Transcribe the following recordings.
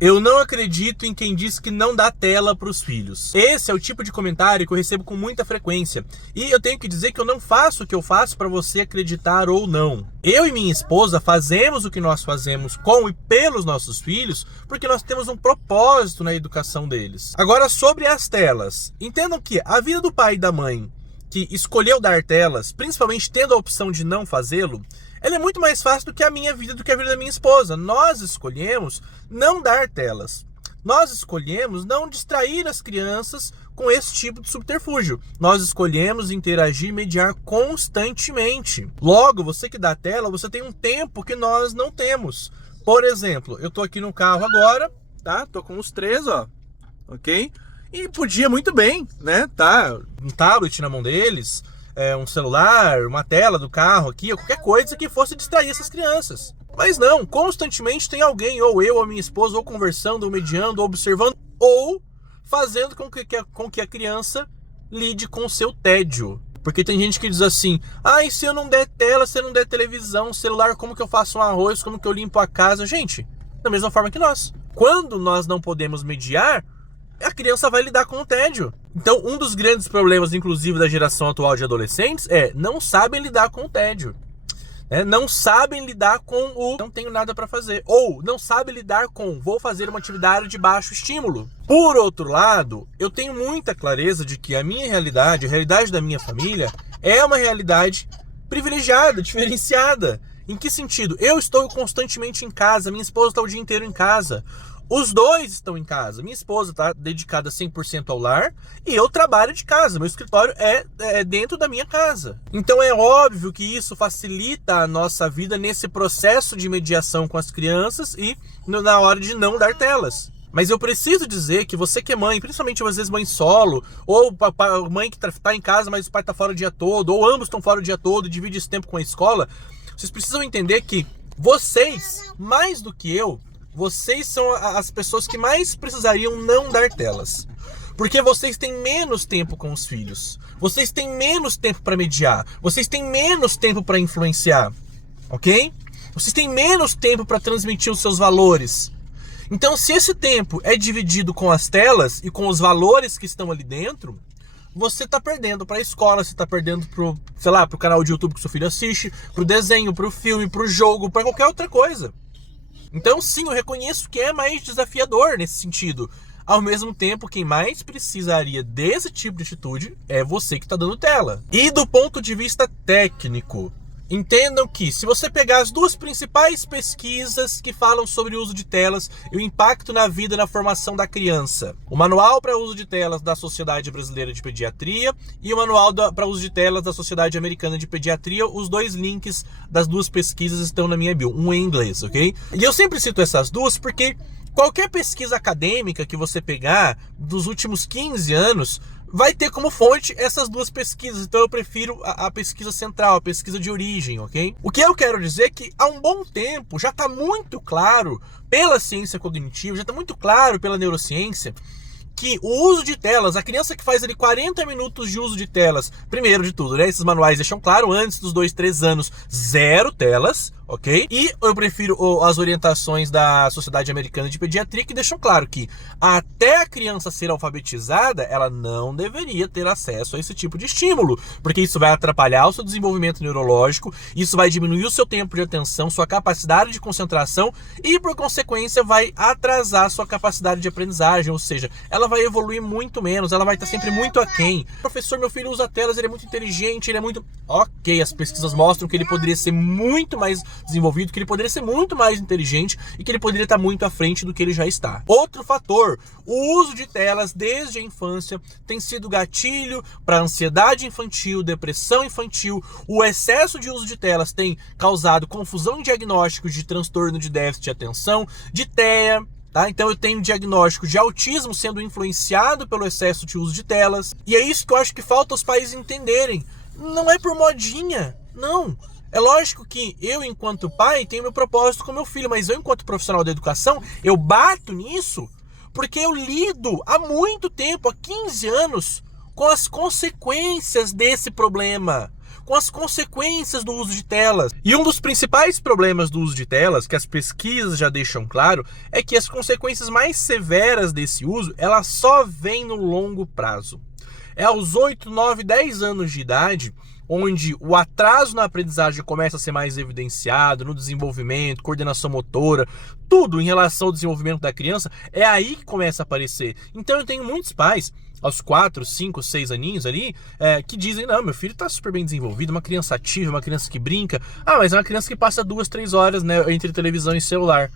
Eu não acredito em quem diz que não dá tela para os filhos. Esse é o tipo de comentário que eu recebo com muita frequência. E eu tenho que dizer que eu não faço o que eu faço para você acreditar ou não. Eu e minha esposa fazemos o que nós fazemos com e pelos nossos filhos porque nós temos um propósito na educação deles. Agora, sobre as telas. Entendam que a vida do pai e da mãe que escolheu dar telas, principalmente tendo a opção de não fazê-lo, ela é muito mais fácil do que a minha vida, do que a vida da minha esposa. Nós escolhemos não dar telas. Nós escolhemos não distrair as crianças com esse tipo de subterfúgio. Nós escolhemos interagir e mediar constantemente. Logo, você que dá tela, você tem um tempo que nós não temos. Por exemplo, eu tô aqui no carro agora, tá? Tô com os três, ó. Ok? E podia muito bem, né? Tá um tablet na mão deles, um celular, uma tela do carro aqui, ou qualquer coisa que fosse distrair essas crianças. Mas não, constantemente tem alguém, ou eu, ou a minha esposa, ou conversando, ou mediando, ou observando, ou fazendo com que a criança lide com o seu tédio. Porque tem gente que diz assim, e se eu não der tela, se eu não der televisão, celular, como que eu faço um arroz, como que eu limpo a casa? Gente, da mesma forma que nós. Quando nós não podemos mediar, a criança vai lidar com o tédio. Então, um dos grandes problemas, inclusive, da geração atual de adolescentes não sabem lidar com o tédio. Não sabem lidar com o não tenho nada para fazer. Ou não sabem lidar com vou fazer uma atividade de baixo estímulo. Por outro lado, eu tenho muita clareza de que a minha realidade, a realidade da minha família, é uma realidade privilegiada, diferenciada. Em que sentido? Eu estou constantemente em casa, minha esposa está o dia inteiro em casa. Os dois estão em casa. Minha esposa está dedicada 100% ao lar e eu trabalho de casa. Meu escritório é dentro da minha casa. Então é óbvio que isso facilita a nossa vida nesse processo de mediação com as crianças e na hora de não dar telas. Mas eu preciso dizer que você que é mãe, principalmente às vezes mãe solo, ou mãe que está em casa, mas o pai está fora o dia todo, ou ambos estão fora o dia todo e divide esse tempo com a escola, vocês precisam entender que vocês, mais do que eu, vocês são as pessoas que mais precisariam não dar telas. Porque vocês têm menos tempo com os filhos. Vocês têm menos tempo para mediar. Vocês têm menos tempo para influenciar. Ok? Vocês têm menos tempo para transmitir os seus valores. Então, se esse tempo é dividido com as telas e com os valores que estão ali dentro, você está perdendo para a escola, você está perdendo pro canal de YouTube que seu filho assiste, pro desenho, pro filme, pro jogo, para qualquer outra coisa. Então sim, eu reconheço que é mais desafiador nesse sentido. Ao mesmo tempo, quem mais precisaria desse tipo de atitude é você que está dando tela. E do ponto de vista técnico, entendam que se você pegar as duas principais pesquisas que falam sobre o uso de telas e o impacto na vida e na formação da criança, o Manual para uso de telas da Sociedade Brasileira de Pediatria e o Manual para uso de telas da Sociedade Americana de Pediatria, os dois links das duas pesquisas estão na minha bio, um em inglês, ok? E eu sempre cito essas duas porque qualquer pesquisa acadêmica que você pegar dos últimos 15 anos vai ter como fonte essas duas pesquisas. Então eu prefiro a pesquisa central, a pesquisa de origem, ok? O que eu quero dizer é que há um bom tempo já está muito claro pela ciência cognitiva, já está muito claro pela neurociência que o uso de telas, a criança que faz ali 40 minutos de uso de telas, primeiro de tudo, né? Esses manuais deixam claro, antes dos 2, 3 anos, 0 telas, ok? E eu prefiro as orientações da Sociedade Americana de Pediatria, que deixam claro que até a criança ser alfabetizada, ela não deveria ter acesso a esse tipo de estímulo, porque isso vai atrapalhar o seu desenvolvimento neurológico, isso vai diminuir o seu tempo de atenção, sua capacidade de concentração e, por consequência, vai atrasar a sua capacidade de aprendizagem, ou seja, ela vai evoluir muito menos, ela vai estar sempre muito aquém. Professor, meu filho usa telas, ele é muito inteligente, ele é muito... Ok, as pesquisas mostram que ele poderia ser muito mais desenvolvido, que ele poderia ser muito mais inteligente e que ele poderia estar muito à frente do que ele já está. Outro fator, o uso de telas desde a infância tem sido gatilho para ansiedade infantil, depressão infantil. O excesso de uso de telas tem causado confusão em diagnósticos de transtorno de déficit de atenção, de TEA. Tá? Então eu tenho diagnóstico de autismo sendo influenciado pelo excesso de uso de telas. E é isso que eu acho que falta os pais entenderem. Não é por modinha, não. É lógico que eu, enquanto pai, tenho meu propósito com meu filho, mas eu, enquanto profissional da educação, eu bato nisso porque eu lido há muito tempo, há 15 anos, com as consequências desse problema. com as consequências do uso de telas. E um dos principais problemas do uso de telas, que as pesquisas já deixam claro, é que as consequências mais severas desse uso, elas só vêm no longo prazo. É aos 8, 9, 10 anos de idade onde o atraso na aprendizagem começa a ser mais evidenciado, no desenvolvimento, coordenação motora, tudo em relação ao desenvolvimento da criança, é aí que começa a aparecer. Então eu tenho muitos pais, aos 4, 5, 6 aninhos ali, que dizem, não, meu filho está super bem desenvolvido, uma criança ativa, uma criança que brinca, mas é uma criança que passa 2, 3 horas, né, entre televisão e celular.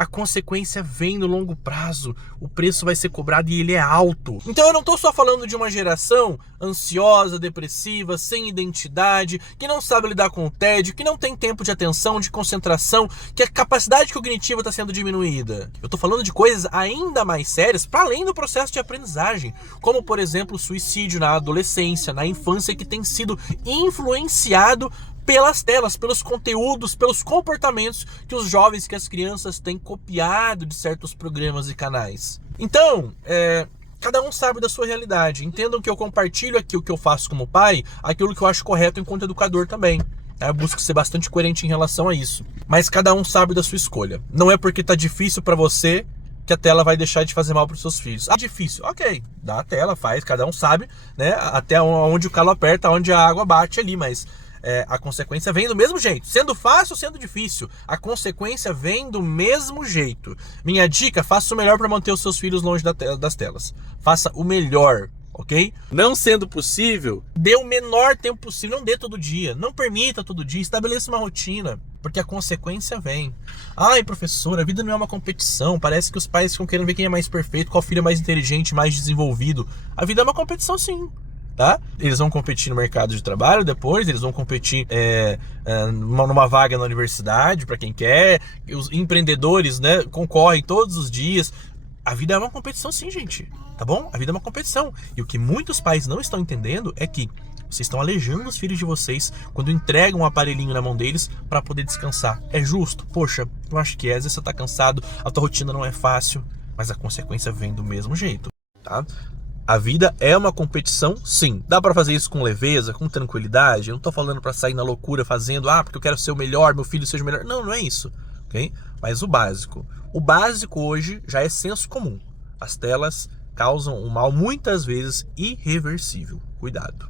A consequência vem no longo prazo, o preço vai ser cobrado e ele é alto. Então eu não estou só falando de uma geração ansiosa, depressiva, sem identidade, que não sabe lidar com o tédio, que não tem tempo de atenção, de concentração, que a capacidade cognitiva está sendo diminuída. Eu estou falando de coisas ainda mais sérias para além do processo de aprendizagem, como por exemplo o suicídio na adolescência, na infância, que tem sido influenciado pelas telas, pelos conteúdos, pelos comportamentos que os jovens, que as crianças têm copiado de certos programas e canais. Então, cada um sabe da sua realidade. Entendam que eu compartilho aqui o que eu faço como pai, aquilo que eu acho correto enquanto educador também. Eu busco ser bastante coerente em relação a isso. Mas cada um sabe da sua escolha. Não é porque tá difícil para você que a tela vai deixar de fazer mal para os seus filhos. Difícil, ok, dá a tela, faz, cada um sabe, né, até onde o calo aperta, onde a água bate ali, mas a consequência vem do mesmo jeito. Sendo fácil ou sendo difícil, a consequência vem do mesmo jeito. Minha dica, faça o melhor para manter os seus filhos longe das telas. Faça o melhor, ok? Não sendo possível, dê o menor tempo possível. Não dê todo dia, não permita todo dia, estabeleça uma rotina, porque a consequência vem. Ai, professor, a vida não é uma competição. Parece que os pais ficam querendo ver quem é mais perfeito, qual filho é mais inteligente, mais desenvolvido. A vida é uma competição, sim. Tá? Eles vão competir no mercado de trabalho depois, eles vão competir numa vaga na universidade para quem quer, os empreendedores, né, concorrem todos os dias. A vida é uma competição, sim, gente, tá bom? A vida é uma competição. E o que muitos pais não estão entendendo é que vocês estão aleijando os filhos de vocês quando entregam um aparelhinho na mão deles para poder descansar. É justo? Poxa, eu acho que às vezes você tá cansado, a tua rotina não é fácil, mas a consequência vem do mesmo jeito, tá? A vida é uma competição, sim. Dá pra fazer isso com leveza, com tranquilidade. Eu não tô falando pra sair na loucura fazendo, porque eu quero ser o melhor, meu filho seja o melhor. Não, não é isso, ok? Mas o básico. O básico hoje já é senso comum. As telas causam um mal muitas vezes irreversível. Cuidado.